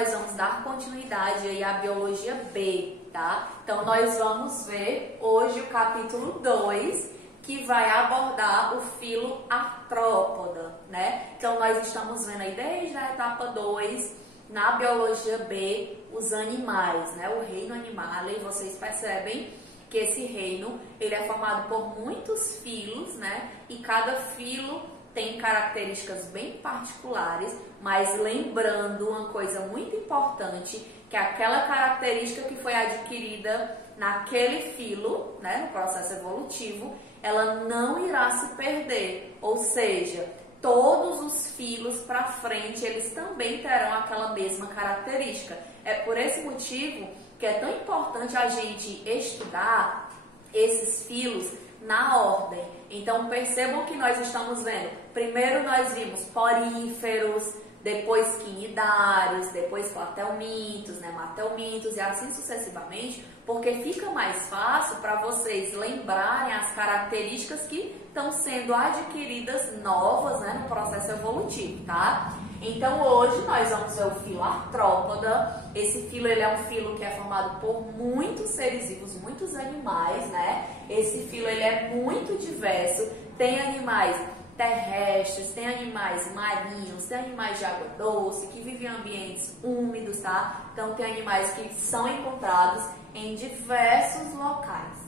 nós vamos dar continuidade aí à biologia B, tá? Então nós vamos ver hoje o capítulo 2, que vai abordar o filo artrópoda, né? Então nós estamos vendo aí desde a etapa 2, na biologia B, os animais, né? O reino animal, e vocês percebem que esse reino, ele é formado por muitos filos, né? E cada filo tem características bem particulares, mas lembrando uma coisa muito importante, que aquela característica que foi adquirida naquele filo, né, no processo evolutivo, ela não irá se perder, ou seja, todos os filos para frente, eles também terão aquela mesma característica. É por esse motivo que é tão importante a gente estudar esses filos na ordem. Então percebam que nós estamos vendo, primeiro nós vimos poríferos, depois quinidários, depois platelmintos, né, matelmintos e assim sucessivamente, porque fica mais fácil para vocês lembrarem as características que estão sendo adquiridas novas, né, no processo evolutivo, tá? Então hoje nós vamos ver o filo artrópoda. Esse filo, ele é um filo que é formado por muitos seres vivos, muitos animais, né? Esse filo, ele é muito diverso, tem animais terrestres, tem animais marinhos, tem animais de água doce, que vivem em ambientes úmidos, tá? Então tem animais que são encontrados em diversos locais.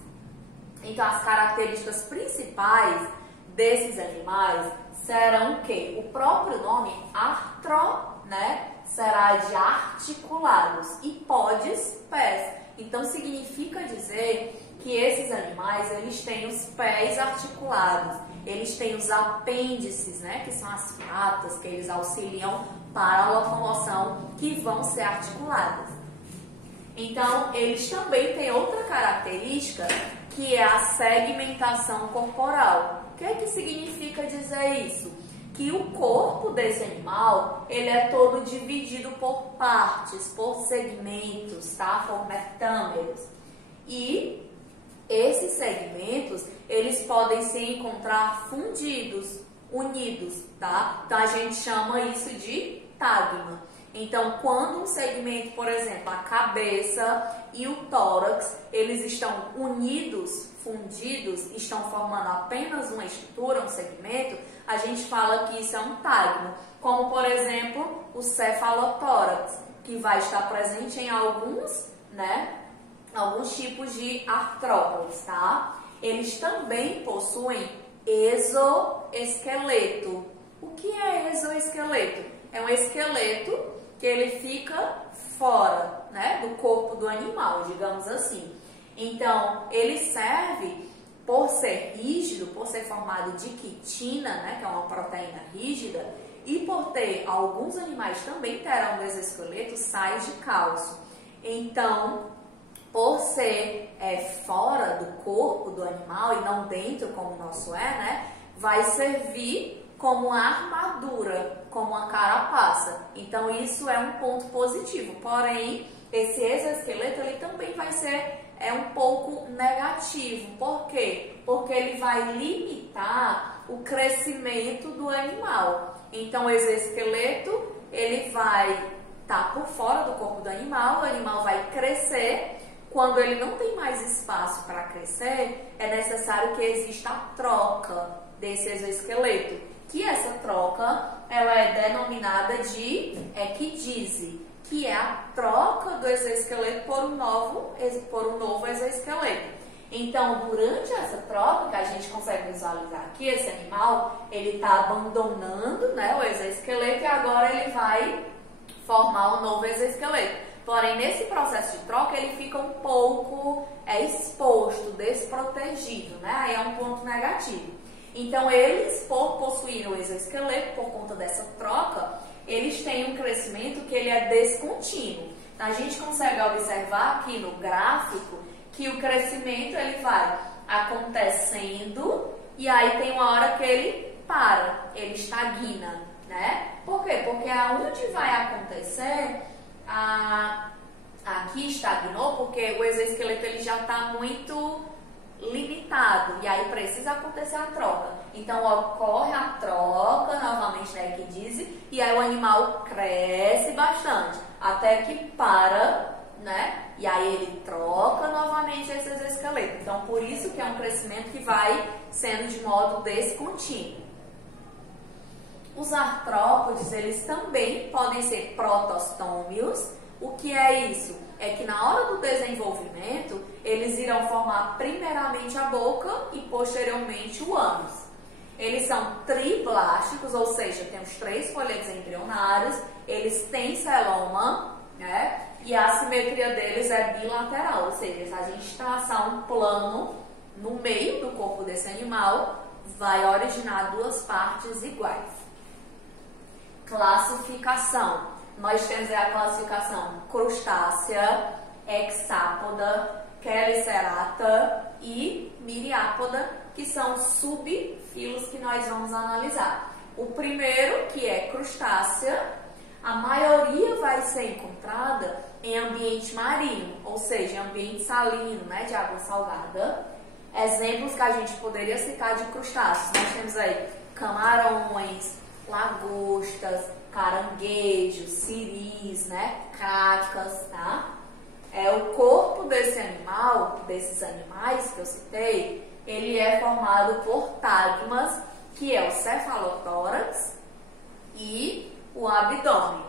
Então as características principais desses animais serão o quê? O próprio nome, artro, né? Será de articulados, e podes, pés. Então significa dizer que esses animais, eles têm os pés articulados, eles têm os apêndices, né? Que são as patas que eles auxiliam para a locomoção, que vão ser articuladas. Então, eles também têm outra característica, que é a segmentação corporal. O que é que significa dizer isso? Que o corpo desse animal, ele é todo dividido por partes, por segmentos, tá? Por metâmeros. E esses segmentos, eles podem se encontrar fundidos, unidos, tá? Então a gente chama isso de tagma. Então, quando um segmento, por exemplo, a cabeça e o tórax, eles estão unidos, fundidos, estão formando apenas uma estrutura, um segmento, a gente fala que isso é um tagma. Como, por exemplo, o cefalotórax, que vai estar presente em alguns, né, alguns tipos de artrópodes, tá? Eles também possuem exoesqueleto. O que é exoesqueleto? É um esqueleto que ele fica fora, né, do corpo do animal, digamos assim. Então, ele serve, por ser rígido, por ser formado de quitina, né, que é uma proteína rígida, e por ter, alguns animais também terão no exoesqueleto sais de cálcio. Então, por ser fora do corpo do animal e não dentro como o nosso né, vai servir como uma armadura, como uma carapaça. Então isso é um ponto positivo. Porém, esse exoesqueleto, ele também vai ser um pouco negativo. Por quê? Porque ele vai limitar o crescimento do animal. Então o exoesqueleto, ele vai estar por fora do corpo do animal, o animal vai crescer. Quando ele não tem mais espaço para crescer, é necessário que exista a troca desse exoesqueleto, que essa troca, ela é denominada de equidise, que é a troca do exoesqueleto por um novo exoesqueleto. Então, durante essa troca, que a gente consegue visualizar aqui, esse animal, ele está abandonando, né, o exoesqueleto, e agora ele vai formar um novo exoesqueleto. Porém, nesse processo de troca, ele fica um pouco exposto, desprotegido, né? Aí é um ponto negativo. Então, eles, por possuir o exoesqueleto, por conta dessa troca, eles têm um crescimento que ele é descontínuo. Então, a gente consegue observar aqui no gráfico que o crescimento, ele vai acontecendo e aí tem uma hora que ele para, ele estagna, né? Por quê? Porque aonde vai acontecer... Aqui estagnou porque o exoesqueleto, ele já está muito limitado e aí precisa acontecer a troca. Então ocorre a troca novamente da equidise e aí o animal cresce bastante. até que para, né? E aí ele troca novamente esse exoesqueleto. Então, por isso que é um crescimento que vai sendo de modo descontínuo. Os artrópodes, eles também podem ser protostômios. O que é isso? É que na hora do desenvolvimento, eles irão formar primeiramente a boca e posteriormente o ânus. Eles são triblásticos, ou seja, tem os 3 folhetos embrionários, eles têm celoma, né? E a simetria deles é bilateral, ou seja, se a gente traçar um plano no meio do corpo desse animal, vai originar 2 partes iguais. Classificação. Nós temos a classificação crustácea, hexápoda, quelicerata e miriápoda, que são subfilos que nós vamos analisar. O primeiro, que é crustácea, a maioria vai ser encontrada em ambiente marinho, ou seja, em ambiente salino, né, de água salgada. Exemplos que a gente poderia citar de crustáceos, nós temos aí camarões, lagostas, caranguejos, siris, né, cacas, tá? O corpo desse animal, desses animais que eu citei, ele é formado por tagmas, que é o cefalotórax e o abdômen.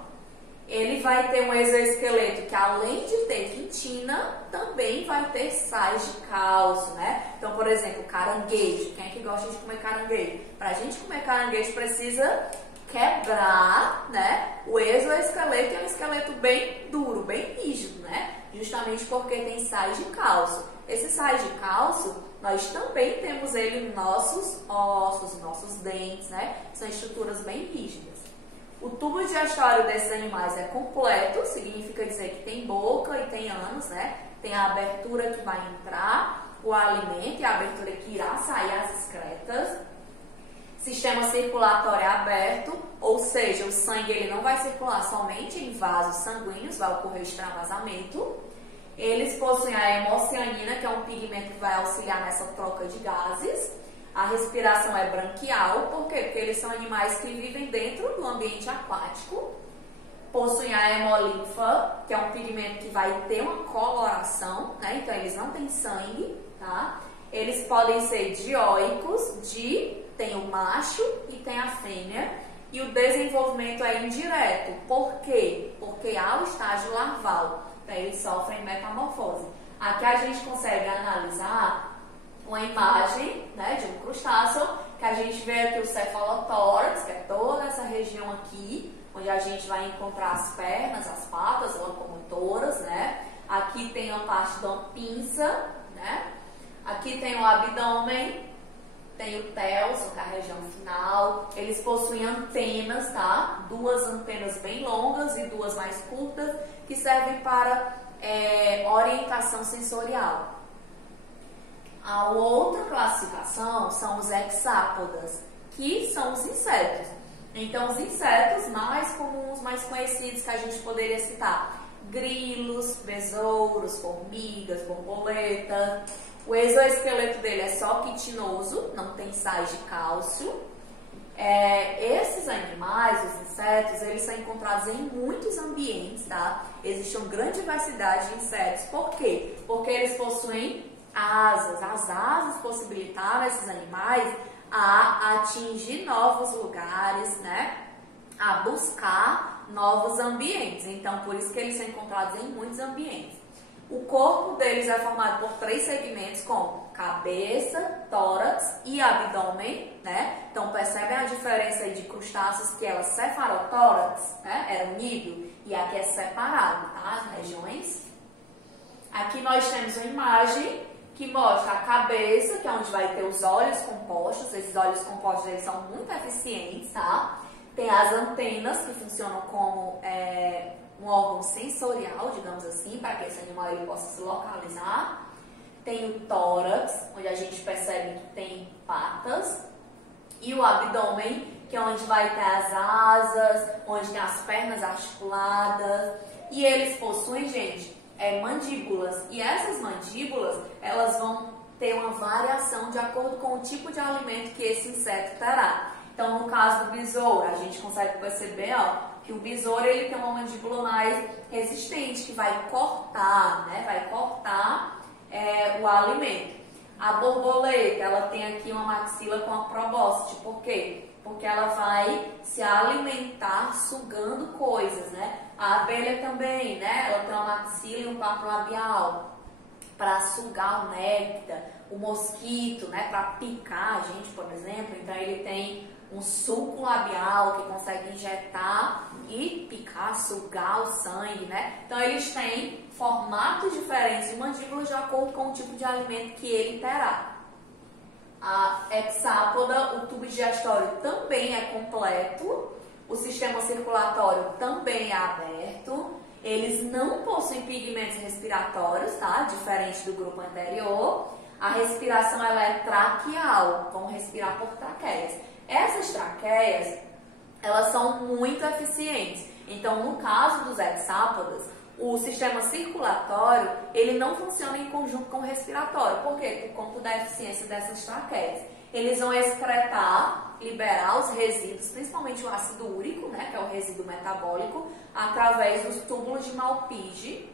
Ele vai ter um exoesqueleto que, além de ter quitina, também vai ter sais de cálcio, né? Então, por exemplo, caranguejo. Quem é que gosta de comer caranguejo? Para a gente comer caranguejo, precisa quebrar, né, o exoesqueleto, é um esqueleto bem duro, bem rígido, né? Justamente porque tem sais de cálcio. Esses sais de cálcio, nós também temos ele nos nossos ossos, nossos dentes, né? São estruturas bem rígidas. O tubo digestório desses animais é completo, significa dizer que tem boca e tem ânus, né? Tem a abertura que vai entrar o alimento e a abertura que irá sair as excretas. Sistema circulatório é aberto, ou seja, o sangue ele não vai circular somente em vasos sanguíneos, vai ocorrer extravasamento. Eles possuem a hemocianina, que é um pigmento que vai auxiliar nessa troca de gases. A respiração é branquial, por quê? Porque eles são animais que vivem dentro do ambiente aquático. Possuem a hemolinfa, que é um pigmento que vai ter uma coloração, né? Então eles não têm sangue, tá? Eles podem ser dioicos, tem o macho e tem a fêmea, e o desenvolvimento é indireto. Por quê? Porque há o estágio larval, então eles sofrem metamorfose. Aqui a gente consegue analisar uma imagem, né, de um crustáceo, que a gente vê aqui o cefalotórax, que é toda essa região aqui, onde a gente vai encontrar as pernas, as patas locomotoras, né? Aqui tem a parte da pinça, né? Aqui tem o abdômen, tem o telson, que é a região final. Eles possuem antenas, tá? 2 antenas bem longas e 2 mais curtas, que servem para orientação sensorial. A outra classificação são os hexápodas, que são os insetos. Então, os insetos mais comuns, mais conhecidos que a gente poderia citar: grilos, besouros, formigas, borboletas. O exoesqueleto dele é só quitinoso, não tem sais de cálcio. Esses animais, os insetos, eles são encontrados em muitos ambientes, tá? Existe uma grande diversidade de insetos. Por quê? Porque eles possuem asas. As asas possibilitaram esses animais a atingir novos lugares, né? A buscar novos ambientes. Então, por isso que eles são encontrados em muitos ambientes. O corpo deles é formado por 3 segmentos, como cabeça, tórax e abdômen, né? Então, percebem a diferença aí de crustáceos, que é o cefalotórax, né? Era unido, e aqui é separado, tá? As regiões. Aqui nós temos uma imagem que mostra a cabeça, que é onde vai ter os olhos compostos. Esses olhos compostos, eles são muito eficientes, tá? Tem as antenas, que funcionam como um órgão sensorial, digamos assim, para que esse animal ele possa se localizar. Tem o tórax, onde a gente percebe que tem patas. E o abdômen, que é onde vai ter as asas, onde tem as pernas articuladas. E eles possuem, gente, mandíbulas. E essas mandíbulas, elas vão ter uma variação de acordo com o tipo de alimento que esse inseto terá. Então, no caso do besouro, a gente consegue perceber, ó, que o besouro ele tem uma mandíbula mais resistente, que vai cortar, né? Vai cortar o alimento. A borboleta, ela tem aqui uma maxila com a probóscide. Por quê? Porque ela vai se alimentar sugando coisas, né? A abelha também, né? Ela tem uma maxila e um palpo labial para sugar o néctar. O mosquito, né? Para picar a gente, por exemplo. Então, ele tem um sulco labial que consegue injetar e picar, sugar o sangue, né? Então, eles têm formatos diferentes de mandíbula de acordo com o tipo de alimento que ele terá. A hexápoda, o tubo digestório também é completo, o sistema circulatório também é aberto, eles não possuem pigmentos respiratórios, tá? Diferente do grupo anterior. A respiração ela é traqueal, vão respirar por traqueias. Essas traqueias, elas são muito eficientes. Então, no caso dos hexápodas, o sistema circulatório, ele não funciona em conjunto com o respiratório. Por quê? Por conta da eficiência dessas traqueias. Eles vão excretar, liberar os resíduos, principalmente o ácido úrico, né, que é o resíduo metabólico, através dos túbulos de Malpighi.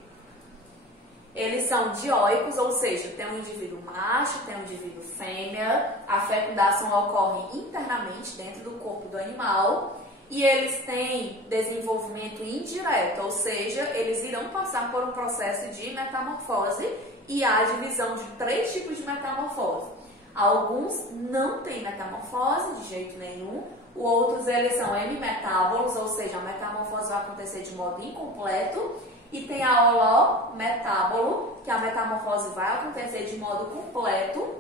Eles são dioicos, ou seja, tem um indivíduo macho, tem um indivíduo fêmea, a fecundação ocorre internamente dentro do corpo do animal e eles têm desenvolvimento indireto, ou seja, eles irão passar por um processo de metamorfose e há divisão de 3 tipos de metamorfose. Alguns não têm metamorfose de jeito nenhum, outros eles são hemimetábolos, ou seja, a metamorfose vai acontecer de modo incompleto. E tem a holometábolo, que a metamorfose vai acontecer de modo completo.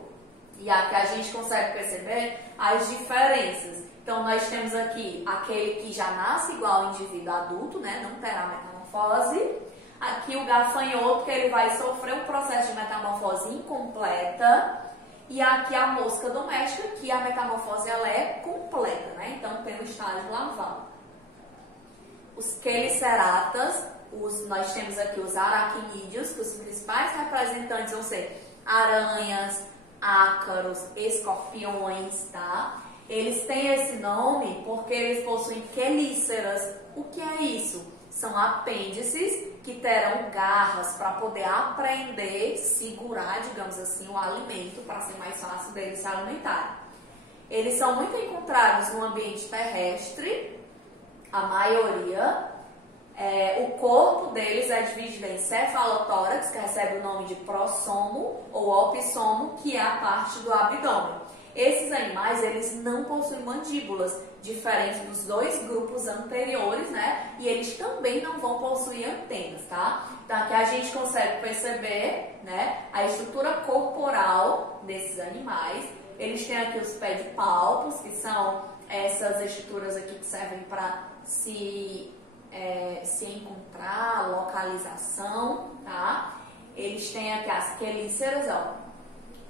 E aqui a gente consegue perceber as diferenças. Então, nós temos aqui aquele que já nasce igual ao indivíduo adulto, né? Não terá metamorfose. Aqui o gafanhoto, que ele vai sofrer um processo de metamorfose incompleta. E aqui a mosca doméstica, que a metamorfose ela é completa, né? Então, tem o estágio larval. Os queliceratas. Nós temos aqui os aracnídeos, que os principais representantes vão ser aranhas, ácaros, escorpiões, tá? Eles têm esse nome porque eles possuem quelíceras. O que é isso? São apêndices que terão garras para poder aprender, segurar, digamos assim, o alimento para ser mais fácil deles se alimentarem. Eles são muito encontrados no ambiente terrestre, a maioria. O corpo deles é dividido em cefalotórax, que recebe o nome de prossomo, ou opsomo, que é a parte do abdômen. Esses animais, eles não possuem mandíbulas, diferente dos 2 grupos anteriores, né? E eles também não vão possuir antenas, tá? Então, aqui a gente consegue perceber, né, a estrutura corporal desses animais. Eles têm aqui os pedipalpos, que são essas estruturas aqui que servem para se encontrar, localização, tá? Eles têm aqui as quelíceras, ó,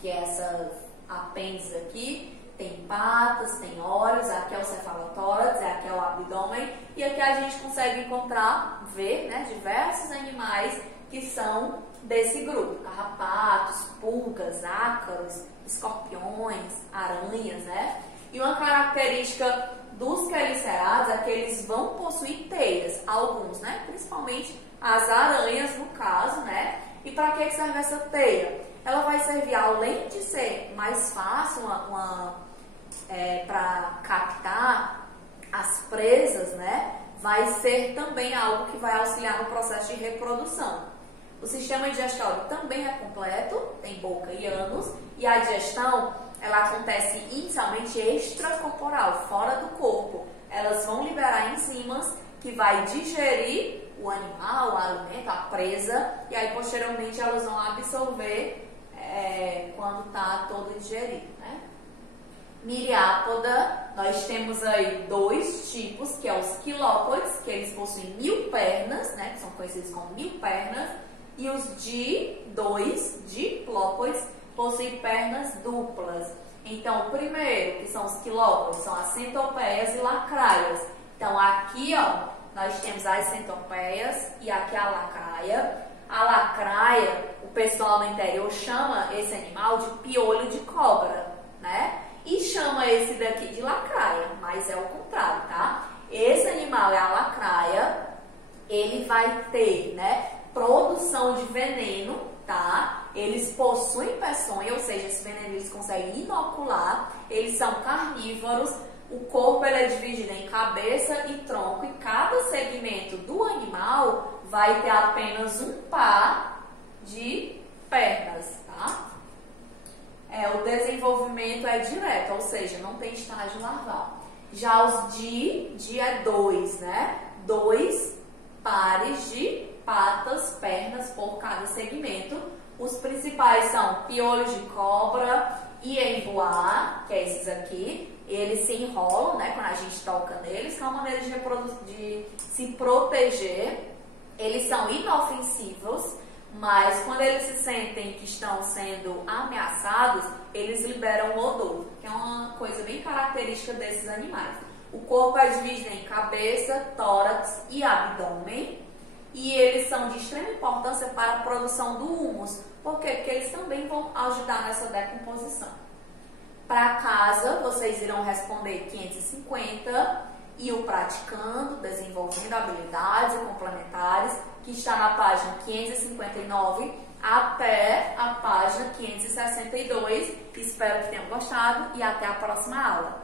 que é essas apêndices aqui, tem patas, tem olhos, aqui é o cefalotórax, aqui é o abdômen, e aqui a gente consegue encontrar, ver, né, diversos animais que são desse grupo, carrapatos, pulgas, ácaros, escorpiões, aranhas, né? E uma característica dos quelicerados é que eles vão possuir teias, alguns, né? Principalmente as aranhas, no caso, né? E para que serve essa teia? Ela vai servir, além de ser mais fácil para captar as presas, né? Vai ser também algo que vai auxiliar no processo de reprodução. O sistema digestório também é completo, tem boca e ânus, e a digestão ela acontece inicialmente extracorporal, fora do corpo. Elas vão liberar enzimas que vai digerir o animal, o alimento, a presa, e aí posteriormente elas vão absorver quando está todo digerido, né? Miriápoda, nós temos aí 2 tipos, que é os quilópodes, que eles possuem 1000 pernas, né? Que são conhecidos como 1000 pernas, e os diplópodes, possuem pernas duplas. Então, o primeiro, que são os quilópodes, são as centopeias e lacraias. Então, aqui, ó, nós temos as centopeias e aqui a lacraia. A lacraia, o pessoal no interior chama esse animal de piolho de cobra, né? E chama esse daqui de lacraia, mas é o contrário, tá? Esse animal é a lacraia, ele vai ter, né, produção de veneno, tá? Eles possuem peçonha, ou seja, esse veneno eles conseguem inocular, eles são carnívoros, o corpo ele é dividido em cabeça e tronco, e cada segmento do animal vai ter apenas um par de pernas, tá? O desenvolvimento é direto, ou seja, não tem estágio larval. Já os de é 2, né? 2 pares de patas, pernas por cada segmento. Os principais são piolhos de cobra e emboá, que é esses aqui. Eles se enrolam, né, quando a gente toca neles, que é uma maneira de se proteger. Eles são inofensivos, mas quando eles se sentem que estão sendo ameaçados, eles liberam o odor, que é uma coisa bem característica desses animais. O corpo é dividido em cabeça, tórax e abdômen, e eles são de extrema importância para a produção do húmus. Por quê? Porque eles também vão ajudar nessa decomposição. Para casa, vocês irão responder 550 e o praticando, desenvolvendo habilidades complementares, que está na página 559 até a página 562. Espero que tenham gostado e até a próxima aula.